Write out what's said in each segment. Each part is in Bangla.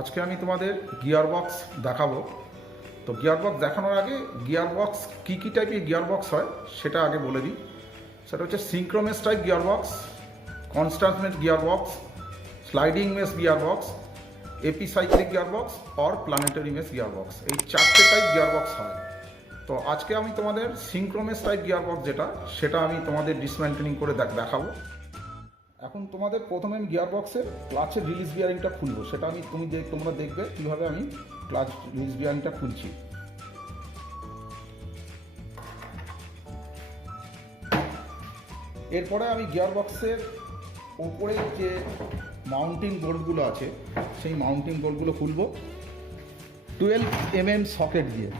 আজকে আমি তোমাদের গিয়ার বক্স দেখাবো। তো গিয়ার বক্স দেখানোর আগে গিয়ার বক্স কী কী টাইপের গিয়ার বক্স হয় সেটা আগে বলে দিই। সেটা হচ্ছে synchromesh type gear box, constant mesh gear box, sliding mesh gear box, epicyclic gear box আর প্ল্যানেটারি মেশ গিয়ার বক্স। এই চারটে টাইপ গিয়ার বক্স হয়। তো আজকে আমি তোমাদের সিঙ্ক্রোমেস টাইপ গিয়ার বক্স সেটা আমি তোমাদের ডিসম্যান্টেলিং করে দেখাবো। এখন তোমাদের প্রথমে আমি গিয়ার বক্সের ক্লাচের রিলিজ বিয়ারিংটা খুলবো, সেটা তোমরা দেখবে কীভাবে আমি ক্লাচ রিলিজ বিয়ারিংটা খুলছি। এরপরে আমি গিয়ার বক্সের ওপরে যে মাউন্টিং বোল্টগুলো আছে সেই মাউন্টিং বোল্টগুলো খুলবো 12 mm সকেট দিয়ে।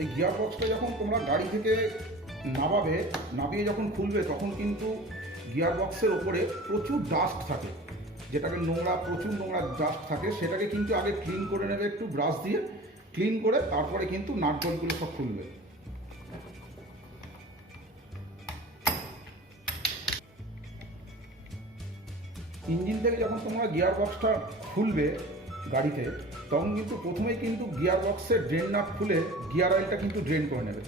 এই গিয়ার বক্সটা যখন তোমরা গাড়ি থেকে নামিয়ে যখন খুলবে তখন কিন্তু গিয়ার বক্সের ওপরে প্রচুর ডাস্ট থাকে, যেটাকে প্রচুর নোংরা ডাস্ট থাকে, সেটাকে কিন্তু আগে ক্লিন করে নেবে, একটু ব্রাশ দিয়ে ক্লিন করে তারপরে কিন্তু নাট বল্টগুলো সব খুলবে। ইঞ্জিন থেকে যখন তোমরা গিয়ার বক্সটা খুলবে গাড়িতে, তখন কিন্তু প্রথমেই কিন্তু গিয়ার বক্সের ড্রেন নাট খুলে গিয়ার অয়েলটা কিন্তু ড্রেন করে নেবে,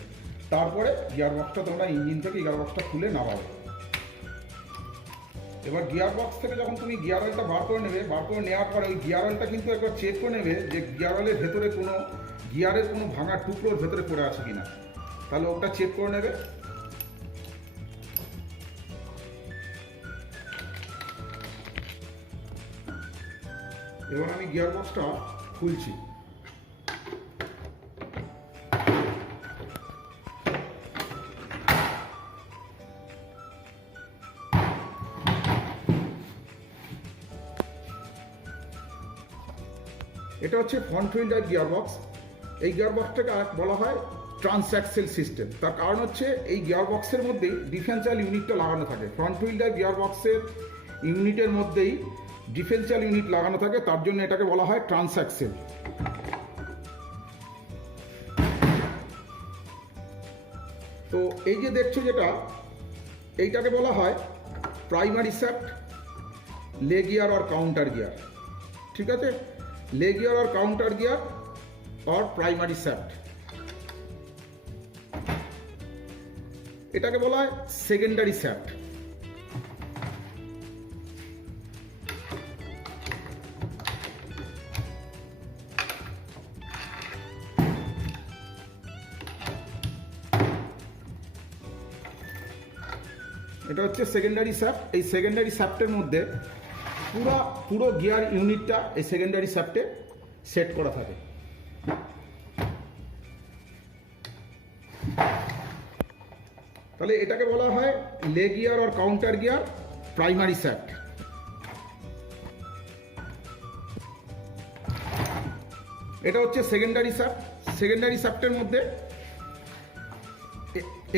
তারপরে গিয়ার বক্সটা তোমরা ইঞ্জিন থেকে গিয়ার বক্সটা খুলে নামাবে। এবার গিয়ার বক্স থেকে যখন তুমি গিয়ার অয়েলটা বার করে নেওয়ার পরে ওই গিয়ার অয়েলটা কিন্তু একবার চেক করে নেবে যে গিয়ার অয়েলের ভেতরে গিয়ারের কোনো ভাঙা টুকরোর ভেতরে পড়ে আছে কিনা, তাহলে ওটা চেক করে নেবে। এবার আমি গিয়ার বক্সটা খুলছি। এটা হচ্ছে front wheel drive gear box. এই গিয়ার বক্সটাকে বলা হয় ট্রান্সঅ্যাক্সেল সিস্টেম। তার কারণ হচ্ছে এই গিয়ার বক্সের মধ্যেই ডিফারেন্সিয়াল ইউনিটটা লাগানো থাকে। ফ্রন্ট হুইল ড্রাইভ গিয়ার বক্সের ইউনিটের মধ্যেই ডিফারেন্সিয়াল ইউনিট লাগানো থাকে, তার জন্য এটাকে বলা হয় ট্রান্সঅ্যাক্সেল। তো এই যে দেখছো এইটাকে বলা হয় প্রাইমারি শ্যাফট, লে গিয়ার আর কাউন্টার গিয়ার। ঠিক আছে, লে গিয়ার আর কাউন্টার গিয়ার আর প্রাইমারি শ্যাফট। এটাকে বলা হয় সেকেন্ডারি শ্যাফট। এটা হচ্ছে সেকেন্ডারি শ্যাফট। এই সেকেন্ডারি শ্যাফটের মধ্যে পুরো গিয়ার ইউনিটটা এই সেকেন্ডারি শ্যাফটে সেট করা থাকে। তাহলে এটাকে বলা হয় লে গিয়ার আর কাউন্টার গিয়ার, প্রাইমারি শ্যাফট। এটা হচ্ছে সেকেন্ডারি শ্যাফট। সেকেন্ডারি শ্যাফটের মধ্যে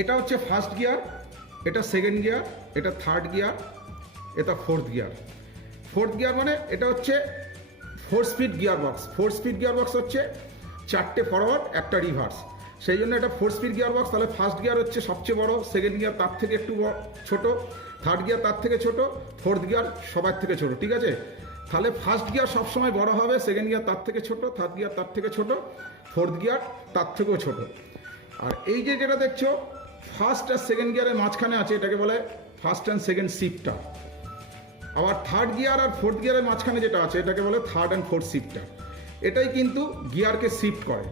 এটা হচ্ছে ফার্স্ট গিয়ার, এটা সেকেন্ড গিয়ার, এটা থার্ড গিয়ার, এটা ফোর্থ গিয়ার। ফোর্থ গিয়ার মানে এটা হচ্ছে 4 speed gear box. 4 speed gear box হচ্ছে 4টে ফরওয়ার্ড, একটা রিভার্স, সেই জন্য এটা 4 স্পিড গিয়ার বক্স। তাহলে ফার্স্ট গিয়ার হচ্ছে সবচেয়ে বড়, সেকেন্ড গিয়ার তার থেকে একটু ছোট, থার্ড গিয়ার তার থেকে ছোট, ফোর্থ গিয়ার সবার থেকে ছোট। ঠিক আছে, তাহলে ফার্স্ট গিয়ার সবসময় বড় হবে, সেকেন্ড গিয়ার তার থেকে ছোট, থার্ড গিয়ার তার থেকে ছোট, ফোর্থ গিয়ার তার থেকেও ছোট। আর এই যেটা দেখছো ফার্স্ট আর সেকেন্ড গিয়ারের মাঝখানে আছে, এটাকে বলে ফার্স্ট অ্যান্ড সেকেন্ড শিফটার। আবার থার্ড গিয়ার আর ফোর্থ গিয়ারের মাঝখানে যেটা আছে এটাকে বলে থার্ড অ্যান্ড ফোর্থ শিফটার। এটাই কিন্তু গিয়ারকে শিফট করে।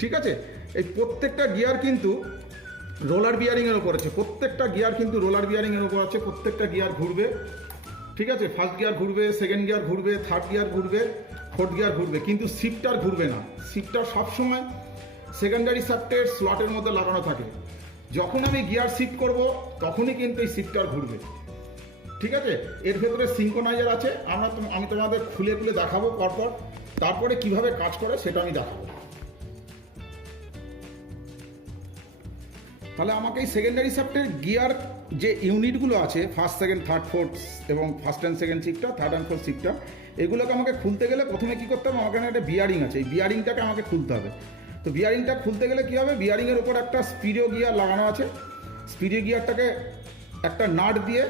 ঠিক আছে, এই প্রত্যেকটা গিয়ার কিন্তু রোলার বিয়ারিংয়ের ওপর আছে, প্রত্যেকটা গিয়ার কিন্তু রোলার বিয়ারিংয়ের ওপর আছে। প্রত্যেকটা গিয়ার ঘুরবে, ঠিক আছে, ফার্স্ট গিয়ার ঘুরবে, সেকেন্ড গিয়ার ঘুরবে, থার্ড গিয়ার ঘুরবে, ফোর্থ গিয়ার ঘুরবে, কিন্তু শিফটার ঘুরবে না। শিফটার সবসময় সেকেন্ডারি শ্যাফটের স্লটের মধ্যে লাগানো থাকে। যখন আমি গিয়ার শিফট করব তখনই কিন্তু এই শিফটার ঘুরবে। ঠিক আছে, এর ভেতরে সিঙ্ক্রোনাইজার আছে, আমি তোমাদের খুলে দেখাবো পরপর, তারপরে কিভাবে কাজ করে সেটা আমি দেখাবো। তাহলে আমাকে এই সেকেন্ডারি শ্যাফটের গিয়ার যে ইউনিটগুলো আছে, ফার্স্ট সেকেন্ড থার্ড ফোর্থ এবং first and second shifter, third and fourth shifter, এগুলোকে আমাকে খুলতে গেলে প্রথমে কী করতে হবে, আমার এখানে একটা বিয়ারিং আছে, এই বিয়ারিংটাকে আমাকে খুলতে হবে। তো বিয়ারিংটা খুলতে গেলে কী হবে, বিয়ারিংয়ের উপর একটা স্পিডো গিয়ার লাগানো আছে, স্পিডো গিয়ারটাকে একটা নাট দিয়ে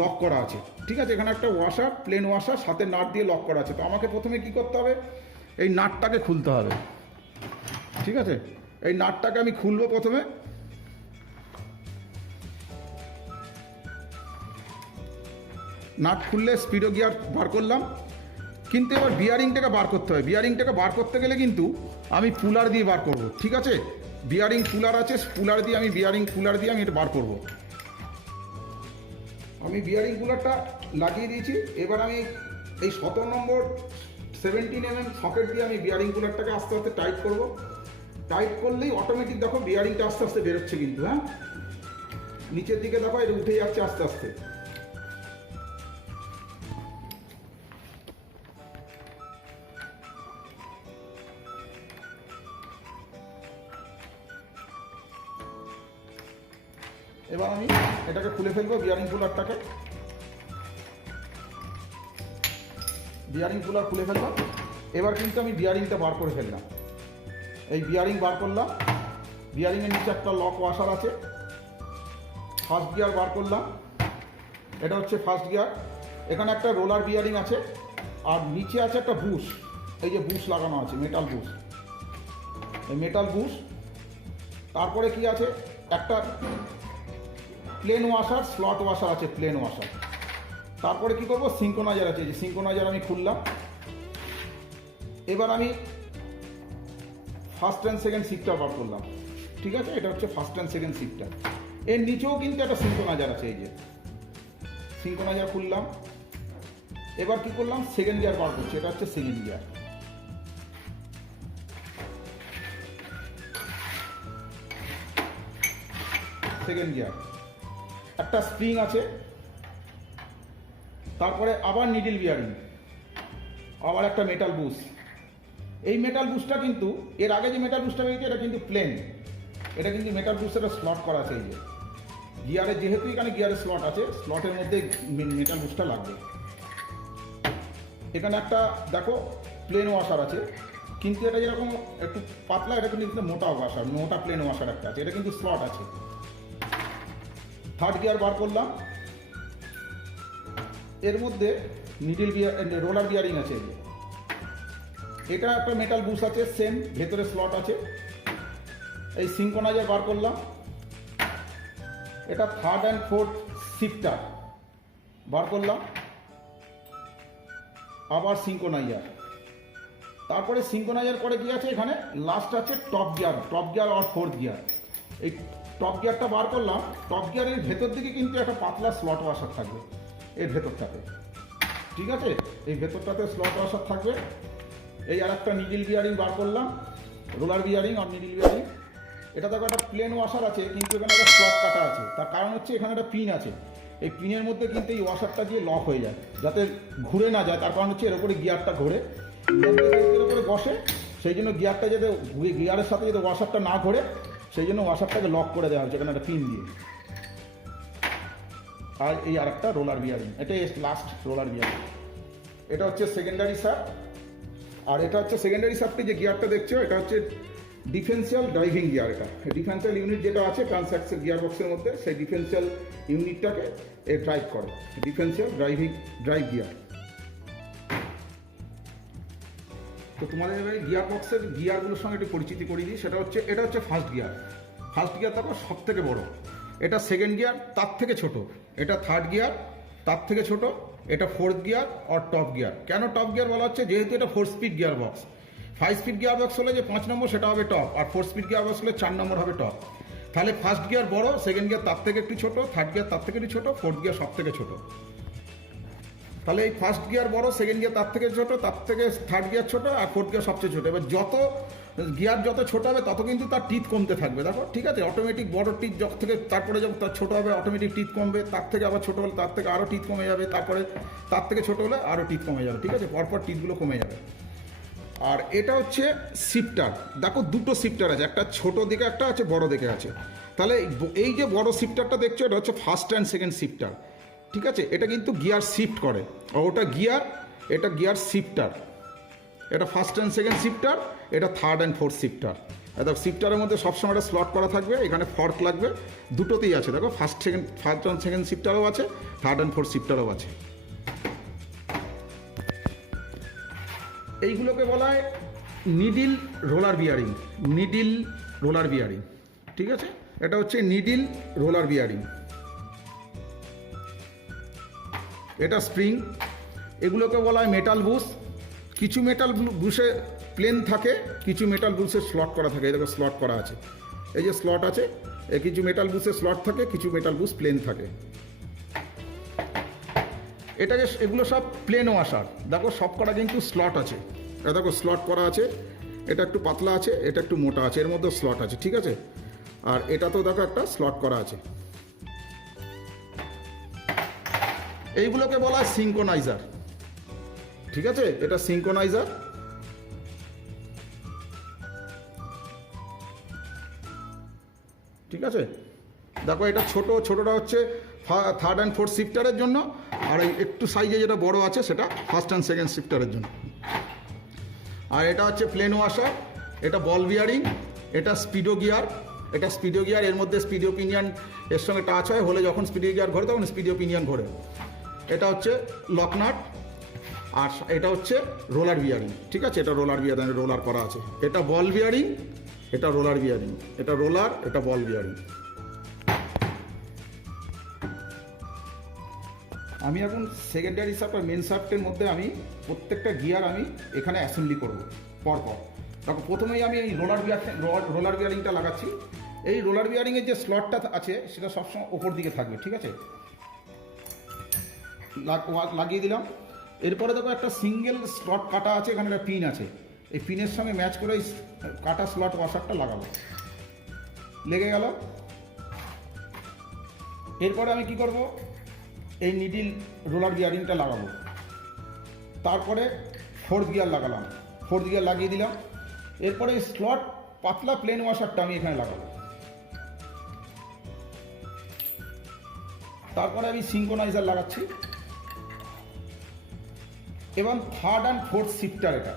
লক করা আছে, ঠিক আছে। এখানে একটা ওয়াশার, প্লেন ওয়াশার সাথে নাট দিয়ে লক করা আছে। তো আমাকে প্রথমে কি করতে হবে, এই নাটটাকে খুলতে হবে, ঠিক আছে। এই নাটটাকে আমি খুলবো প্রথমে। নাট খুললে স্পিডো গিয়ার বার করলাম, কিন্তু এবার বিয়ারিংটাকে বার করতে হবে। বিয়ারিংটাকে বার করতে গেলে কিন্তু আমি পুলার দিয়ে বার করব, ঠিক আছে। বিয়ারিং পুলার আছে, পুলার দিয়ে আমি বিয়ারিং পুলার দিয়ে আমি এটা বার করব। আমি বিয়ারিং পুলারটা লাগিয়ে দিয়েছি। এবার আমি এই 17 নম্বর 17 mm সকেট দিয়ে আমি বিয়ারিং পুলারটাকে আস্তে আস্তে টাইট করব। টাইট করলেই অটোমেটিক দেখো বিয়ারিংটা আস্তে আস্তে বেরোচ্ছে কিন্তু, হ্যাঁ, নিচের দিকে দেখো এটা উঠে যাচ্ছে আস্তে আস্তে। এবার আমি এটাকে খুলে ফেলবো, বিয়ারিং কুলারটাকে। বিয়ারিং কুলার খুলে ফেললাম। এবার কিন্তু আমি বিয়ারিংটা বার করে ফেললাম। এই বিয়ারিং বার করলাম। বিয়ারিংয়ের নিচে একটা লক ওয়াশার আছে। ফার্স্ট গিয়ার বার করলাম, এটা হচ্ছে ফার্স্ট গিয়ার। এখানে একটা রোলার বিয়ারিং আছে, আর নিচে আছে একটা বুশ, এই যে বুশ লাগানো আছে, মেটাল বুশ, এই মেটাল বুশ। তারপরে কি আছে, একটা প্লেন ওয়াশার, স্লট ওয়াশার আছে, প্লেন ওয়াশার। তারপরে কি করব, সিঙ্কোনাইজার আছে, যে সিঙ্কোনাইজার আমি খুললাম। এবার আমি ফার্স্ট অ্যান্ড সেকেন্ড শিফটার বার করলাম, ঠিক আছে। এটা হচ্ছে ফার্স্ট অ্যান্ড সেকেন্ড শিফটার। এর নিচেও কিন্তু একটা সিঙ্কোনাইজার আছে, এই যে সিঙ্কোনাইজার খুললাম। এবার কি করলাম, সেকেন্ড গিয়ার বার করছি, এটা হচ্ছে সেকেন্ড গিয়ার। সেকেন্ড গিয়ার, একটা স্প্রিং আছে। তারপরে আবার নিডল বিয়ারিং, আবার একটা মেটাল বুশ। এই মেটাল বুশটা কিন্তু এর আগে যে মেটাল বুশটা বেরিয়েছে এটা কিন্তু প্লেন, এটা কিন্তু মেটাল বুশটা স্লট করা আছে। এই যে গিয়ারে, যেহেতু এখানে গিয়ারের স্লট আছে, স্লটের মধ্যে মেটাল বুশটা লাগবে। এখানে একটা দেখো প্লেন ওয়াশার আছে, কিন্তু এটা যেরকম একটু পাতলা, এটা কিন্তু মোটা ওয়াশার, মোটা প্লেন ওয়াশার একটা আছে, এটা কিন্তু স্লট আছে। থার্ড গিয়ার বার করলাম। এর মধ্যে নিডল বিয়ার, রোলার বিয়ারিং আছে। এটা একটা মেটাল বুশ আছে, সেম ভেতরে স্লট আছে। এই সিঙ্কোনাইজার বার করলাম। এটা থার্ড অ্যান্ড ফোর্থ শিফটার বার করলাম। আবার সিঙ্কোনাইজার। তারপরে সিঙ্কোনাইজার পরে কি আছে, এখানে লাস্ট আছে টপ গিয়ার, টপ গিয়ার আর ফোর্থ গিয়ার। এই টপ গিয়ারটা বার করলাম। টপ গিয়ারের ভেতর দিকে কিন্তু একটা পাতলা স্লট ওয়াশার থাকবে, এর ভেতরটাতে, ঠিক আছে। এই ভেতরটাতে স্লট ওয়াশার থাকবে। এই আর একটা নিডল বিয়ারিং বার করলাম, রোলার বিয়ারিং আর নিডল বিয়ারিং। এটা দেখো একটা প্লেন ওয়াশার আছে, কিন্তু এখানে একটা স্লট কাটা আছে। তার কারণ হচ্ছে এখানে একটা পিন আছে, এই পিনের মধ্যে কিন্তু এই ওয়াশারটা দিয়ে লক হয়ে যায়, যাতে ঘুরে না যায়। তার কারণ হচ্ছে এর উপরে গিয়ারটা ঘোরে, এর উপরে বসে, সেই জন্য গিয়ারটা যাতে, গিয়ারের সাথে যাতে ওয়াশারটা না ঘোরে, সেই জন্য ওয়াশারটাকে লক করে দেওয়া হচ্ছে এখানে একটা পিন দিয়ে। আর এই আর একটা রোলার বিয়ারিং, এটাই লাস্ট রোলার বিয়ারিং। এটা হচ্ছে সেকেন্ডারি শাফট। আর এটা হচ্ছে সেকেন্ডারি শাফটে যে গিয়ারটা দেখছো, এটা হচ্ছে ডিফারেন্সিয়াল ড্রাইভিং গিয়ার। এটা ডিফারেন্সিয়াল ইউনিট যেটা আছে ট্রান্সঅ্যাক্সেল গিয়ার বক্সের মধ্যে, সেই ডিফারেন্সিয়াল ইউনিটটাকে এ ড্রাইভ করে, ডিফারেন্সিয়াল ড্রাইভ গিয়ার। তো তোমাদের এবারে গিয়ার বক্সের গিয়ারগুলোর সঙ্গে একটু পরিচিতি করিয়ে দিই। সেটা হচ্ছে, এটা হচ্ছে ফার্স্ট গিয়ার। ফার্স্ট গিয়ার দেখো সব থেকে বড়, এটা সেকেন্ড গিয়ার তার থেকে ছোট, এটা থার্ড গিয়ার তার থেকে ছোট, এটা ফোর্থ গিয়ার আর টপ গিয়ার। কেন টপ গিয়ার বলা হচ্ছে, যেহেতু এটা 4 speed gear box. 5 speed gear box হলে যে 5 নম্বর সেটা হবে টপ, আর 4 স্পিড গিয়ার বক্স হলে 4 নম্বর হবে টপ। তাহলে ফার্স্ট গিয়ার বড়, সেকেন্ড গিয়ার তার থেকে একটু ছোট, থার্ড গিয়ার তার থেকে একটু ছোট, ফোর্থ গিয়ার সব থেকে ছোট। তাহলে এই ফার্স্ট গিয়ার বড়, সেকেন্ড গিয়ার তার থেকে ছোট, তার থেকে থার্ড গিয়ার ছোট, আর ফোর্থ গিয়ার সবচেয়ে ছোট। এবার যত গিয়ার যত ছোট হবে তত কিন্তু তার টিথ কমতে থাকবে, দেখো, ঠিক আছে। অটোমেটিক বড় টিথ যখন থেকে, তারপরে যখন তার ছোটো হবে অটোমেটিক টিথ কমবে, তার থেকে আবার ছোটো হলে তার থেকে আরও টিথ কমে যাবে, তারপরে তার থেকে ছোটো হলে আরও টিথ কমে যাবে, ঠিক আছে, পরপর টিথগুলো কমে যাবে। আর এটা হচ্ছে শিফটার। দেখো দুটো শিফটার আছে, একটা ছোট দিকে একটা আছে, বড় দিকে আছে। তাহলে এই যে বড় শিফটারটা দেখছো, এটা হচ্ছে ফার্স্ট অ্যান্ড সেকেন্ড শিফটার, ঠিক আছে। এটা কিন্তু গিয়ার শিফট করে, আর ওটা গিয়ার, এটা গিয়ার শিফটার। এটা ফার্স্ট অ্যান্ড সেকেন্ড শিফটার, এটা থার্ড অ্যান্ড ফোর্থ শিফটার। দেখো শিফটারের মধ্যে সবসময় একটা স্লট করা থাকবে, এখানে ফর্ক লাগবে, দুটোতেই আছে। দেখো ফার্স্ট অ্যান্ড সেকেন্ড শিফটারও আছে, থার্ড অ্যান্ড ফোর্থ শিফটারও আছে। এইগুলোকে বলা হয় needle roller bearing, needle roller bearing, ঠিক আছে। এটা হচ্ছে নিডিল রোলার বিয়ারিং, এটা স্প্রিং। এগুলোকে বলা হয় মেটাল বুশ। কিছু মেটাল বুশে প্লেন থাকে, কিছু মেটাল বুশে স্লট করা থাকে। এই দেখো স্লট করা আছে, এই যে স্লট আছে, কিছু মেটাল বুশে স্লট থাকে, কিছু মেটাল বুশ প্লেন থাকে। এটাকে এগুলো সব প্লেন ওয়াশার। দেখো সব কটা কিন্তু স্লট আছে, দেখো স্লট করা আছে, এটা একটু পাতলা আছে, এটা একটু মোটা আছে, এর মধ্যে স্লট আছে, ঠিক আছে। আর এটা তো দেখো একটা স্লট করা আছে। এইগুলোকে বলা হয় সিঙ্কোনাইজার, ঠিক আছে। এটা সিঙ্কোনাইজার। ঠিক আছে, দেখো এটা ছোটটা হচ্ছে থার্ড অ্যান্ড ফোর্থ শিফটারের জন্য, আর একটু সাইজে যেটা বড় আছে সেটা ফার্স্ট অ্যান্ড সেকেন্ড শিফটারের জন্য। আর এটা হচ্ছে প্লেন ওয়াশার, এটা বল বিয়ারিং, এটা স্পিডো গিয়ার, এটা স্পিডো গিয়ার। এর মধ্যে স্পিডো পিনিয়ন এর সঙ্গে টাচ হয়, হলে যখন স্পিডো গিয়ার ঘোরে তখন স্পিডো পিনিয়ন ঘোরে। এটা হচ্ছে লকনাট, আর এটা হচ্ছে রোলার বিয়ারিং, ঠিক আছে। এটা রোলার বিয়ারিং, রোলার করা আছে। এটা বল বিয়ারিং, এটা রোলার বিয়ারিং, এটা রোলার, এটা বল বিয়ারিং। আমি এখন সেকেন্ডারি শাফট আর মেন শাফটের মধ্যে আমি প্রত্যেকটা গিয়ার আমি এখানে অ্যাসেম্বলি করব পরপর। দেখো প্রথমেই আমি এই রোলার বিয়ারিংটা লাগাচ্ছি। এই রোলার বিয়ারিংয়ের যে স্লটটা আছে সেটা সবসময় ওপর দিকে থাকবে, ঠিক আছে। লাগিয়ে দিলাম। এরপরে দেখো একটা সিঙ্গেল স্লট কাটা আছে, এখানে একটা পিন আছে, এই পিনের সঙ্গে ম্যাচ করে এই কাটা স্লট ওয়াশারটা লাগাবো। লেগে গেল। এরপরে আমি কি করব, এই নিডিল রোলার বিয়ারিংটা লাগাবো। তারপরে ফোর্থ গিয়ার লাগালাম, ফোর্থ গিয়ার লাগিয়ে দিলাম। এরপরে এই স্লট পাতলা প্লেন ওয়াশারটা আমি এখানে লাগাবো। তারপরে আমি সিঙ্কোনাইজার লাগাচ্ছি। এবং থার্ড অ্যান্ড ফোর্থ শিফটার। এটা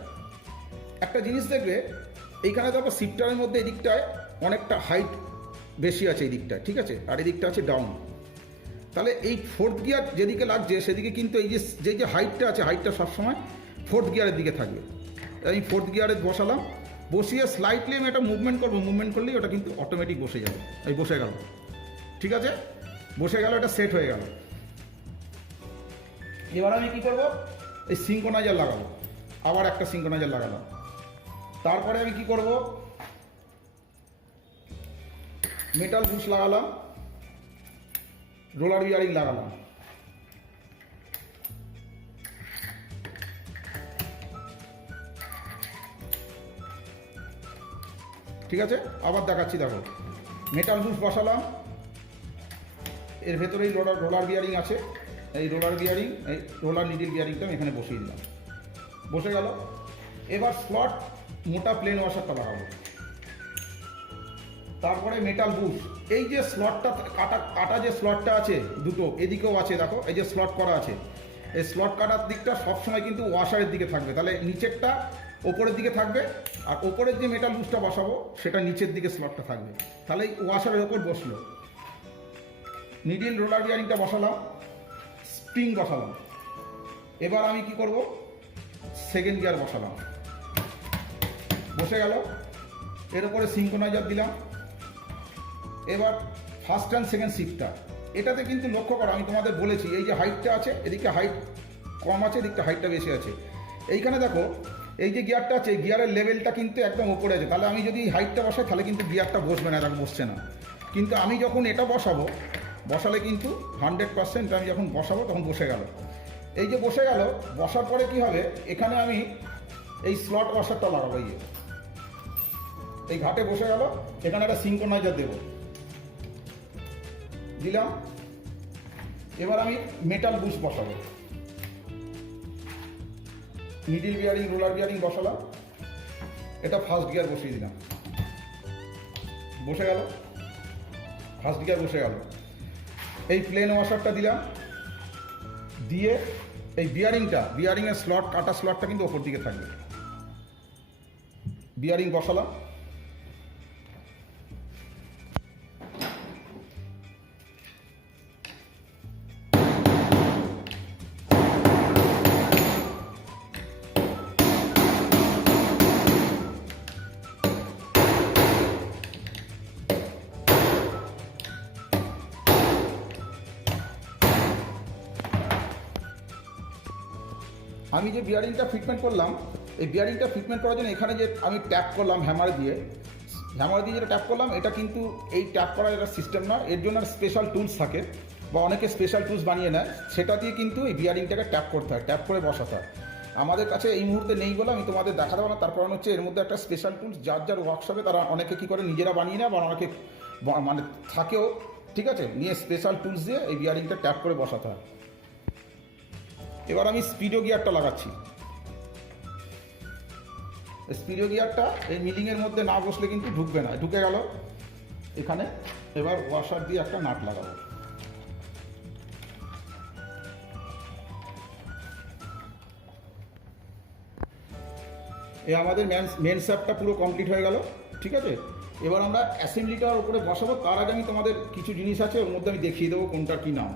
একটা জিনিস দেখবে, এইখানে দেখো শিফটারের মধ্যে এদিকটায় অনেকটা হাইট বেশি আছে এই দিকটায়, ঠিক আছে, আর এদিকটা আছে ডাউন। তাহলে এই ফোর্থ গিয়ার যেদিকে লাগছে সেদিকে কিন্তু এই যে হাইটটা আছে, হাইটটা সবসময় ফোর্থ গিয়ারের দিকে থাকবে। আমি ফোর্থ গিয়ারে বসালাম, বসিয়ে স্লাইটলি আমি এটা মুভমেন্ট করবো, মুভমেন্ট করলেই ওটা কিন্তু অটোমেটিক বসে যাবে। এই বসে গেল, ঠিক আছে, বসে গেল, এটা সেট হয়ে গেল। এবার আমি কি করব, এই সিঙ্কোনাইজার লাগাবো, আবার একটা সিঙ্কোনাইজার লাগালাম। তারপরে আমি কি করব, মেটাল বুশ লাগালাম, রোলার বিয়ারিং লাগালাম। ঠিক আছে, আবার দেখাচ্ছি। দেখো মেটাল বুশ বসালাম, এর ভেতরেই রোলার বিয়ারিং আছে। এই রোলার বিয়ারিং, এই রোলার নিডিল বিয়ারিংটা আমি এখানে বসিয়ে দিলাম, বসে গেল। এবার স্লট মোটা প্লেন ওয়াশারটা লাগাবো। তারপরে মেটাল বুশ, এই যে স্লটটা কাটা যে স্লটটা আছে দুটো, এদিকেও আছে, দেখো এই যে স্লট করা আছে, এই স্লট কাটার দিকটা সবসময় কিন্তু ওয়াশারের দিকে থাকবে। তাহলে নিচেরটা ওপরের দিকে থাকবে, আর ওপরের যে মেটাল বুশটা বসাবো সেটা নিচের দিকে স্লটটা থাকবে। তাহলে এই ওয়াশারের ওপর বসলো। নিডিল রোলার বিয়ারিংটা বসালাম, স্প্রিং বসালাম। এবার আমি কি করব, সেকেন্ড গিয়ার বসালাম, বসে গেল। এর উপরে সিঙ্কোনাইজার দিলাম। এবার ফার্স্ট অ্যান্ড সেকেন্ড শিফটার, এটাতে কিন্তু লক্ষ্য করো, আমি তোমাদের বলেছি এই যে হাইটটা আছে, এদিকে হাইট কম আছে, এদিকটা হাইটটা বেশি আছে। এইখানে দেখো এই যে গিয়ারটা আছে, গিয়ারের লেভেলটা কিন্তু একদম উপরে আছে। তাহলে আমি যদি হাইটটা বসাই তাহলে কিন্তু গিয়ারটা বসবে না, দেখো বসছে না। কিন্তু আমি যখন এটা বসালে কিন্তু 100% আমি যখন বসাবো তখন বসে গেল। এই যে বসে গেল, বসার পরে কি হবে, এখানে আমি এই স্লট ওয়াশারটা লাগাবো। এই ঘাটে বসে গেল, এখানে একটা সিঙ্কোনাইজার দেবো, দিলাম। এবার আমি মেটাল বুশ বসাবো, নিডিল বিয়ারিং রোলার বিয়ারিং বসালাম। এটা ফার্স্ট গিয়ার বসিয়ে দিলাম, বসে গেল, ফার্স্ট গিয়ার বসে গেল। এই প্লেন ওয়াশারটা দিলাম, দিয়ে এই বিয়ারিংয়ের স্লট কাটা স্লটটা কিন্তু ওপর দিকে থাকবে। বিয়ারিং বসালাম, আমি যে বিয়ারিংটা ফিটমেন্ট করলাম, এই বিয়ারিংটা ফিটমেন্ট করার জন্য এখানে যে আমি ট্যাপ করলাম হ্যামার দিয়ে যেটা ট্যাপ করলাম, এটা কিন্তু এই ট্যাপ করার একটা সিস্টেম না, এর জন্য স্পেশাল টুলস থাকে বা অনেকে স্পেশাল টুলস বানিয়ে নেয়, সেটা দিয়ে কিন্তু এই বিয়ারিংটাকে ট্যাপ করতে হয়, ট্যাপ করে বসাতে হয়। আমাদের কাছে এই মুহূর্তে নেই বলে আমি তোমাদের দেখাতে পারবো না। তার কারণ হচ্ছে এর মধ্যে একটা স্পেশাল টুলস যার ওয়ার্কশপে তারা অনেকে কী করে নিজেরা বানিয়ে নেয় বা অনেকে মানে থাকেও, ঠিক আছে, নিয়ে স্পেশাল টুলস দিয়ে এই বিয়ারিংটা ট্যাপ করে বসাতে হয়। এবার আমি স্পিডো গিয়ারটা লাগাচ্ছি। স্পিডো গিয়ারটা এই মিলিংয়ের মধ্যে না বসলে কিন্তু ঢুকবে না, ঢুকে গেল এখানে। এবার ওয়াশার দিয়ে একটা নাট লাগাবো। আমাদের মেন শ্যাফটটা পুরো কমপ্লিট হয়ে গেল, ঠিক আছে। এবার আমরা অ্যাসেম্বলিটার উপরে বসাবো। তার আগে আমি তোমাদের কিছু জিনিস আছে, ওর মধ্যে আমি দেখিয়ে দেবো কোনটার কী নাম।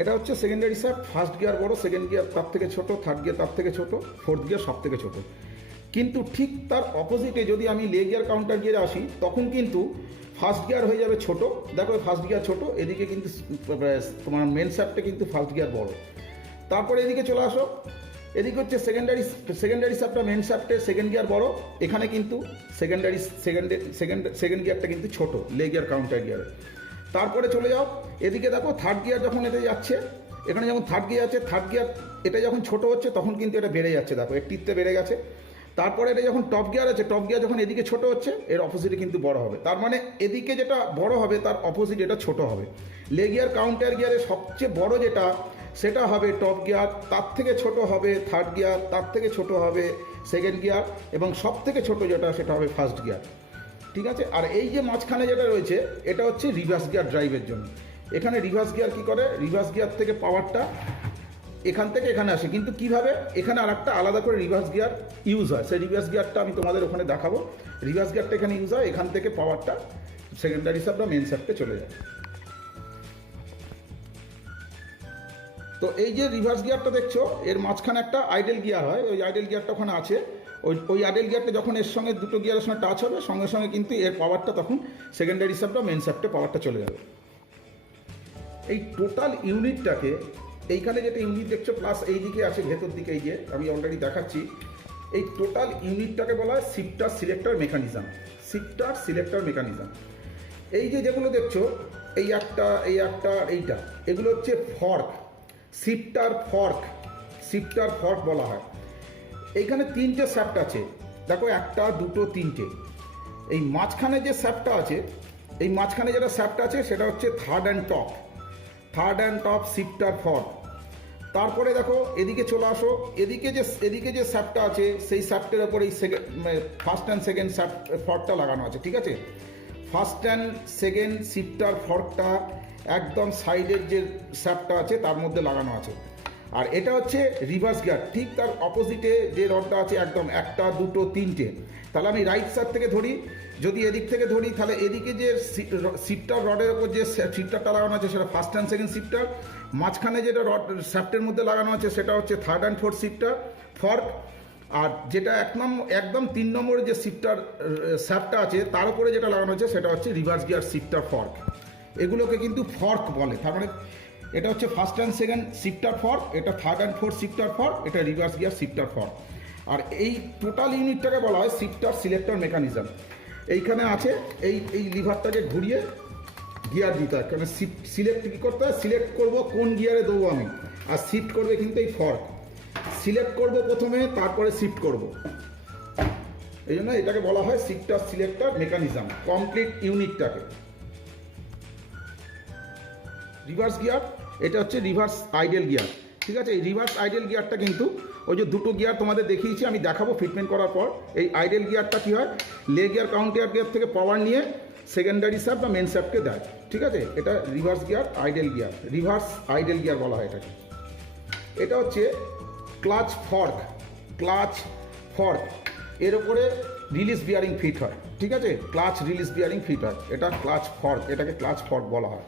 এটা হচ্ছে সেকেন্ডারি শ্যাফট। ফার্স্ট গিয়ার বড়, সেকেন্ড গিয়ার তার থেকে ছোট, থার্ড গিয়ার তার থেকে ছোট, ফোর্থ গিয়ার সব থেকে ছোট। কিন্তু ঠিক তার অপোজিটে যদি আমি লে গিয়ার কাউন্টার গিয়ারে আসি, তখন কিন্তু ফার্স্ট গিয়ার হয়ে যাবে ছোট। দেখো ফার্স্ট গিয়ার ছোট, এদিকে কিন্তু তোমার মেন শ্যাফটে কিন্তু ফার্স্ট গিয়ার বড়। তারপরে এদিকে চলে আসো, এদিকে হচ্ছে সেকেন্ডারি শ্যাফটটা মেন শ্যাফটে সেকেন্ড গিয়ার বড়, এখানে কিন্তু সেকেন্ড গিয়ারটা কিন্তু ছোট লে গিয়ার কাউন্টার গিয়ারে। তারপরে চলে যাও এদিকে, দেখো থার্ড গিয়ার যখন এটা যাচ্ছে, এখানে যখন থার্ড গিয়ার আছে, থার্ড গিয়ার এটা যখন ছোট হচ্ছে তখন কিন্তু এটা বেড়ে যাচ্ছে, দেখো একটিতে বেড়ে গেছে। তারপরে এটা যখন টপ গিয়ার আছে, টপ গিয়ার যখন এদিকে ছোট হচ্ছে, এর অপোজিটে কিন্তু বড় হবে। তার মানে এদিকে যেটা বড় হবে তার অপোজিট এটা ছোট হবে। লে গিয়ার কাউন্টার গিয়ারে সবচেয়ে বড় যেটা, সেটা হবে টপ গিয়ার, তার থেকে ছোট হবে থার্ড গিয়ার, তার থেকে ছোট হবে সেকেন্ড গিয়ার, এবং সব থেকে ছোট যেটা সেটা হবে ফার্স্ট গিয়ার, ঠিক আছে। আর এই যে মাঝখানে যেটা রয়েছে, এটা হচ্ছে রিভার্স গিয়ার ড্রাইভের জন্য। এখানে রিভার্স গিয়ার কী করে, রিভার্স গিয়ার থেকে পাওয়ারটা এখান থেকে এখানে আসে, কিন্তু কিভাবে, এখানে আর একটা আলাদা করে রিভার্স গিয়ার ইউজ হয়। সেই রিভার্স গিয়ারটা আমি তোমাদের ওখানে দেখাবো। রিভার্স গিয়ারটা এখানে ইউজ হয়, এখান থেকে পাওয়ারটা সেকেন্ডারি শ্যাফট বা মেন শ্যাফটে চলে যায়। তো এই যে রিভার্স গিয়ারটা দেখছো, এর মাঝখানে একটা আইডেল গিয়ার হয়, ওই আইডেল গিয়ারটা ওখানে আছে। ওই আইডেল গিয়ারটা যখন এর সঙ্গে দুটো গিয়ারের সঙ্গে টাচ হবে, সঙ্গে সঙ্গে কিন্তু এর পাওয়ারটা তখন সেকেন্ডারি শ্যাফট বা মেন শ্যাফটে পাওয়ারটা চলে যাবে। এই টোটাল ইউনিটটাকে, এইখানে যেটা ইউনিট দেখছো প্লাস এই দিকে আছে ভেতর দিকে, এই যে আমি অলরেডি দেখাচ্ছি, এই টোটাল ইউনিটটাকে বলা হয় shifter selector mechanism. Shifter selector mechanism. এই যে যেগুলো দেখছো, এই একটা এইটা, এগুলো হচ্ছে ফর্ক, শিফটার ফর্ক বলা হয়। এইখানে তিনটে শ্যাফট আছে, দেখো একটা দুটো তিনটে। এই মাঝখানে যে শ্যাফটটা আছে, এই মাঝখানে যেটা শ্যাফট আছে সেটা হচ্ছে third and top shifter fork. তারপরে দেখো এদিকে চলে আসো, এদিকে যে শ্যাফটটা আছে, সেই শ্যাফটের ওপর এই ফার্স্ট অ্যান্ড সেকেন্ড ফর্কটা লাগানো আছে, ঠিক আছে। ফার্স্ট অ্যান্ড সেকেন্ড শিফটার ফর্কটা একদম সাইডের যে শ্যাফটটা আছে তার মধ্যে লাগানো আছে। আর এটা হচ্ছে রিভার্স গিয়ার, ঠিক তার অপোজিটে যে রডটা আছে, একদম একটা দুটো তিনটে। তাহলে আমি রাইট সাইড থেকে ধরি, যদি এদিক থেকে ধরি, তাহলে এদিকে যে শিফটার রডের ওপর যে শিফটারটা লাগানো আছে সেটা ফার্স্ট অ্যান্ড সেকেন্ড শিফটার, মাঝখানে যেটা রড শ্যাফটের মধ্যে লাগানো আছে সেটা হচ্ছে third and fourth shifter fork, আর যেটা একদম 3 নম্বরের যে শিফটার শ্যাফটটা আছে তার উপরে যেটা লাগানো আছে সেটা হচ্ছে রিভার্স গিয়ার শিফটার ফর্ক। এগুলোকে কিন্তু ফর্ক বলে। তার মানে এটা হচ্ছে first and second shifter fork, এটা third and fourth shifter fork, এটা রিভার্স গিয়ার শিফটার ফর্ক। আর এই টোটাল ইউনিটটাকে বলা হয় শিফটার সিলেক্টর মেকানিজম। এইখানে আছে এই লিভারটাকে ঘুরিয়ে গিয়ার দিতে হয়, কারণ সিলেক্ট কী করতে হয়, সিলেক্ট করবো কোন গিয়ারে দেবো আমি, আর শিফট করবে কিন্তু এই ফর্ক। সিলেক্ট করবো প্রথমে, তারপরে শিফট করব। এই জন্য এটাকে বলা হয় শিফটার সিলেক্টর মেকানিজম কমপ্লিট ইউনিটটাকে। রিভার্স গিয়ার, এটা হচ্ছে রিভার্স আইডেল গিয়ার, ঠিক আছে। এই রিভার্স আইডেল গিয়ারটা কিন্তু ওই যে দুটো গিয়ার তোমাদের দেখিয়েছি, আমি দেখাবো ফিটমেন্ট করার পর। এই আইডেল গিয়ারটা কী হয়, লে গিয়ার কাউন্টার গিয়ার থেকে পাওয়ার নিয়ে সেকেন্ডারি শ্যাফট বা মেন শ্যাফটকে দেয়, ঠিক আছে। এটা reverse gear idle gear, reverse idle gear বলা হয় এটাকে। এটা হচ্ছে ক্লাচ ফর্ক, এর উপরে রিলিজ বিয়ারিং ফিট হয়, ঠিক আছে। ক্লাচ রিলিজ বিয়ারিং ফিট হয়, এটা ক্লাচ ফর্ক, এটাকে ক্লাচ ফর্ক বলা হয়।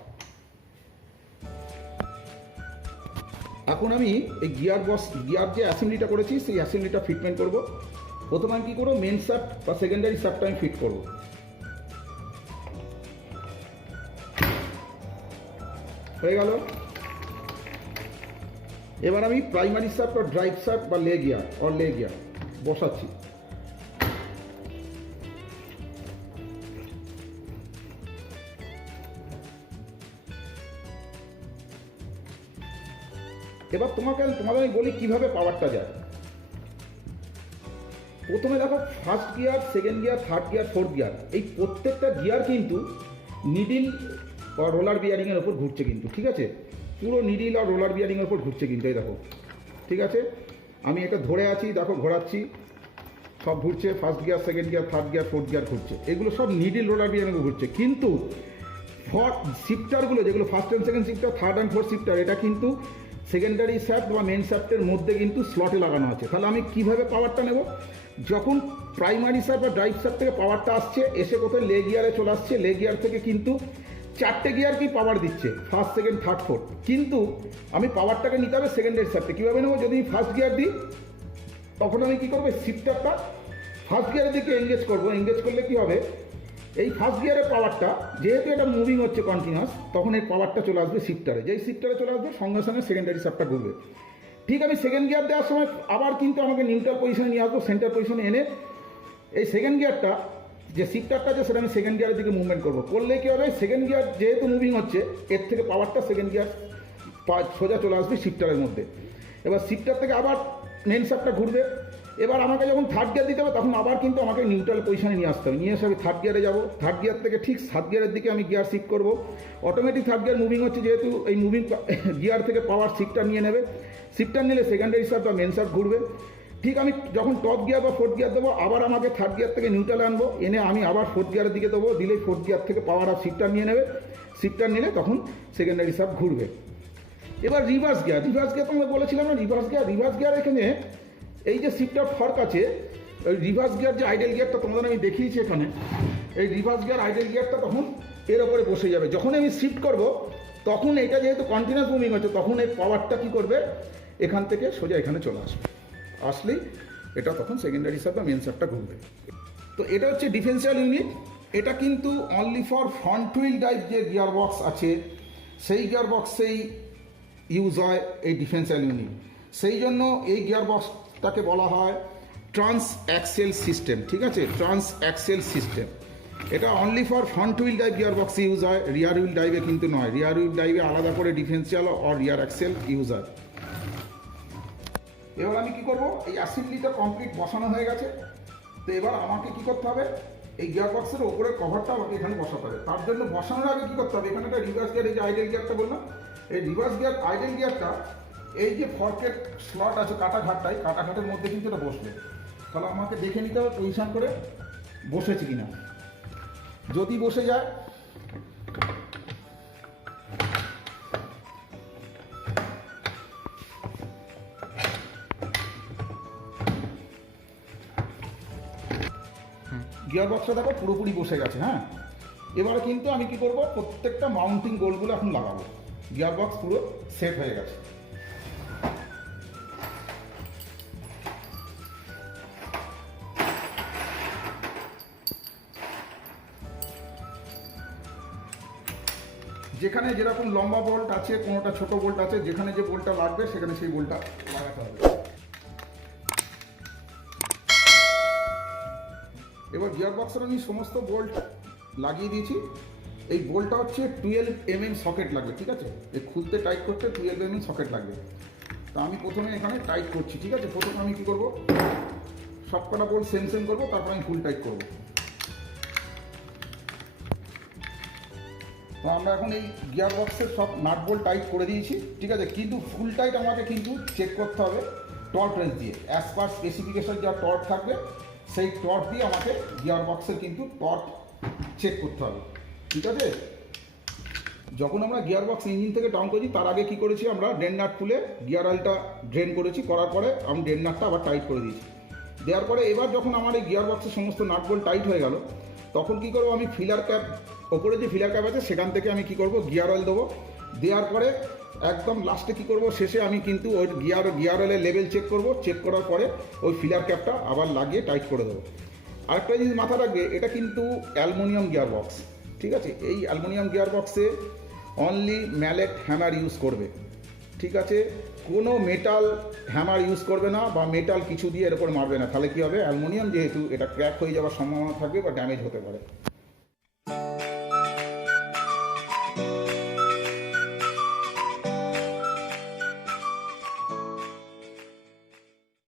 এখন আমি এই গিয়ার যে অ্যাসেম্বলিটা করেছি সেই অ্যাসেম্বলিটা ফিটমেন্ট করব। প্রথমে আমি কী করবো, মেন শ্যাফট বা সেকেন্ডারি শ্যাফটটা আমি ফিট করব। হয়ে গেল। এবার আমি প্রাইমারি শাফট বা ড্রাইভ শাফট বা লে গিয়ার বসাচ্ছি। এবার তোমাদের আমি বলি কিভাবে পাওয়ারটা যায়। প্রথমে দেখো first gear, second gear, third gear, fourth gear, এই প্রত্যেকটা গিয়ার কিন্তু নিডিল বা রোলার বিয়ারিংয়ের ওপর ঘুরছে কিন্তু, ঠিক আছে, পুরো নিডিল আর রোলার বিয়ারিংয়ের ওপর ঘুরছে কিন্তু, এই দেখো, ঠিক আছে, আমি এটা ধরে আছি, দেখো ঘোরাচ্ছি, সব ঘুরছে, first gear, second gear, third gear, fourth gear ঘুরছে, এগুলো সব নিডিল রোলার বিয়ারিংয়ে ঘুরছে। কিন্তু শিফটারগুলো যেগুলো first and second shifter, third and fourth shifter, এটা কিন্তু সেকেন্ডারি শ্যাফট বা মেন শ্যাফটের মধ্যে কিন্তু স্লটে লাগানো আছে। তাহলে আমি কিভাবে পাওয়ারটা নেব? যখন প্রাইমারি শ্যাফট বা ড্রাইভ শ্যাফট থেকে পাওয়ারটা আসছে, এসে কোথায় লে গিয়ারে চলে আসছে, লে গিয়ার থেকে কিন্তু 4টে গিয়ারকেই পাওয়ার দিচ্ছে, ফার্স্ট, সেকেন্ড, থার্ড, ফোর্থ। কিন্তু আমি পাওয়ারটাকে নিতে হবে সেকেন্ডারি শ্যাফটে। কীভাবে নেবো? যদি ফার্স্ট গিয়ার দিই তখন আমি কী করবো, শিফটারটা ফার্স্ট গিয়ারের দিকে এঙ্গেজ করবো। এঙ্গেজ করলে কী হবে, এই ফার্স্ট গিয়ারের পাওয়ারটা, যেহেতু এটা মুভিং হচ্ছে কন্টিনিউয়াস, তখন এই পাওয়ারটা চলে আসবে শিফটারে। যেই শিফটারে চলে আসবে সঙ্গে সঙ্গে সেকেন্ডারি শ্যাফটটা ঘুরবে। ঠিক আমি সেকেন্ড গিয়ার দেওয়ার সময় আবার কিন্তু আমাকে নিউট্রাল পজিশনে নিয়ে আসবো, সেন্টার পজিশনে এনে এই সেকেন্ড গিয়ারটা, যে শিফটারটা আছে সেটা আমি সেকেন্ড গিয়ারের দিকে মুভমেন্ট করবো। করলে কী হবে, সেকেন্ড গিয়ার যেহেতু মুভিং হচ্ছে, এর থেকে পাওয়ারটা সেকেন্ড গিয়ার সোজা চলে আসবে শিফটারের মধ্যে। এবার শিফটার থেকে আবার মেন শ্যাফটটা ঘুরবে। এবার আমাকে যখন থার্ড গিয়ার দিতে হবে তখন আবার কিন্তু আমাকে নিউট্রাল পজিশনে নিয়ে আসতে হবে। নিয়ে এসে আমি থার্ড গিয়ারে যাবো, থার্ড গিয়ার থেকে ঠিক সাত গিয়ারের দিকে আমি গিয়ার শিফট করবো। অটোমেটিক থার্ড গিয়ার মুভিং হচ্ছে, যেহেতু এই মুভিং গিয়ার থেকে পাওয়ার শিফটার নিয়ে নেবে। শিফটার নিলে সেকেন্ডারি শ্যাফট বা মেন শ্যাফট ঘুরবে। ঠিক আমি যখন টপ গিয়ার বা ফোর্থ গিয়ার দেবো, আবার আমাকে থার্ড গিয়ার থেকে নিউট্রাল আনবো, এনে আমি আবার ফোর্থ গিয়ারের দিকে দেবো, দিলেই ফোর্থ গিয়ার থেকে পাওয়ার আর শিফটার নিয়ে নেবে। শিফটার নিলে তখন সেকেন্ডারি শ্যাফট ঘুরবে। এবার রিভার্স গিয়ার তোমরা বলেছিলাম না, রিভার্স গিয়ার এখানে এই যে শিফটার ফর্ক আছে, ওই রিভার্স গিয়ার যে আইডেল গিয়ারটা তোমাদের আমি দেখিয়েছি এখানে, এই রিভার্স গিয়ার আইডেল গিয়ারটা তখন এর ওপরে বসে যাবে। যখন আমি শিফট করব তখন এটা যেহেতু কন্টিনিউয়াস মুভিং হচ্ছে, তখন এই পাওয়ারটা কী করবে, এখান থেকে সোজা এখানে চলে আসবে। আসলেই এটা তখন সেকেন্ডারি শ্যাফট বা মেন শ্যাফটটা ঘুরবে। তো এটা হচ্ছে ডিফারেন্সিয়াল ইউনিট। এটা কিন্তু only for front wheel drive যে গিয়ার বক্স আছে, সেই গিয়ার বক্সেই ইউজ হয় এই ডিফারেন্সিয়াল ইউনিট। সেই জন্য এই গিয়ার বক্সটাকে বলা হয় ট্রান্স অ্যাক্সেল সিস্টেম, ঠিক আছে, ট্রান্স অ্যাক্সেল সিস্টেম। এটা only for front wheel drive gear বক্সে ইউজ হয়, রিয়ার হুইল ড্রাইভে কিন্তু নয়। রিয়ার হুইল ড্রাইভে আলাদা করে ডিফারেন্সিয়াল আর রিয়ার অ্যাক্সেল ইউজ হয়। এবার আমি কি করব, এই অ্যাসেম্বলিটা কমপ্লিট বসানো হয়ে গেছে। তো এবার আমাকে কি করতে হবে, এই গিয়ার বক্সের ওপরের কভারটা আমাকে এখানে বসাতে হবে। তার জন্য বসানোর আগে কি করতে হবে, এখানে একটা রিভার্স গিয়ার, এই যে আইডেল গিয়ারটা বললাম, এই রিভার্স গিয়ার আইডেল গিয়ারটা এই যে ফর্কের স্লট আছে কাটাঘাটের মধ্যে কিন্তু এটা বসবে। তাহলে আমাকে দেখে নিতে হবে পজিশন করে বসেছে কিনা। যদি বসে যায় গিয়ার বক্সটা দেখো পুরোপুরি বসে গেছে। হ্যাঁ, এবারে কিন্তু আমি কি করব, প্রত্যেকটা মাউন্টিং গোলগুলো এখন লাগাবো। গিয়ার বক্স পুরো সেট হয়ে গেছে। যেখানে যেরকম লম্বা বোল্ট আছে, কোনোটা ছোট বোল্ট আছে, যেখানে যে বোল্টটা লাগবে সেখানে সেই বোল্টটা লাগাতে হবে। এবার গিয়ার বক্সের আমি সমস্ত বোল্ট লাগিয়ে দিয়েছি। এই বোল্টটা হচ্ছে 12 mm সকেট লাগবে, ঠিক আছে, এই খুলতে টাইট করতে 12 mm সকেট লাগবে। তা আমি প্রথমে এখানে টাইট করছি, ঠিক আছে। প্রথমে আমি কী করবো, সব কটা বোল্ট সেম করবো, তারপর আমি ফুল টাইট করবো। তো আমরা এখন এই গিয়ার বক্সের সব নাট বোল্ট টাইট করে দিয়েছি, ঠিক আছে। কিন্তু ফুল টাইট আমাকে কিন্তু চেক করতে হবে টর্ক রেঞ্জ দিয়ে। অ্যাজ পার স্পেসিফিকেশন যা টর্ক থাকবে সেই টর্ক দিয়ে আমাকে গিয়ার বক্সের কিন্তু টর্ক চেক করতে হবে, ঠিক আছে। যখন আমরা গিয়ার বক্স ইঞ্জিন থেকে ডাউন করেছি তার আগে কী করেছি, আমরা ড্রেন নাট খুলে গিয়ার অয়েলটা ড্রেন করেছি, করার পরে আমি ড্রেন নাটটা আবার টাইট করে দিয়েছি। দেওয়ার পরে এবার যখন আমার এই গিয়ার বক্সের সমস্ত নাট বোল্ট টাইট হয়ে গেল, তখন কী করবো, আমি ফিলার ক্যাপ, ওপরে যে ফিলার ক্যাপ আছে সেখান থেকে আমি কী করবো, গিয়ার অয়েল দেবো। দেওয়ার পরে একদম লাস্টে কী করবো, শেষে আমি কিন্তু ওই গিয়ার অয়েলের লেভেল চেক করবো। চেক করার পরে ওই ফিলার ক্যাপটা আবার লাগিয়ে টাইট করে দেবো। আরেকটা জিনিস মাথা রাখবে, এটা কিন্তু অ্যালুমিনিয়াম গিয়ার বক্স, ঠিক আছে। এই অ্যালুমিনিয়াম গিয়ার বক্সে অনলি ম্যালেট হ্যামার ইউজ করবে, ঠিক আছে, কোনো মেটাল হ্যামার ইউজ করবে না বা মেটাল কিছু দিয়ে এর উপর মারবে না, তাহলে কী হবে, অ্যালুমিনিয়াম যেহেতু এটা ক্র্যাক হয়ে যাওয়ার সম্ভাবনা থাকবে বা ড্যামেজ হতে পারে।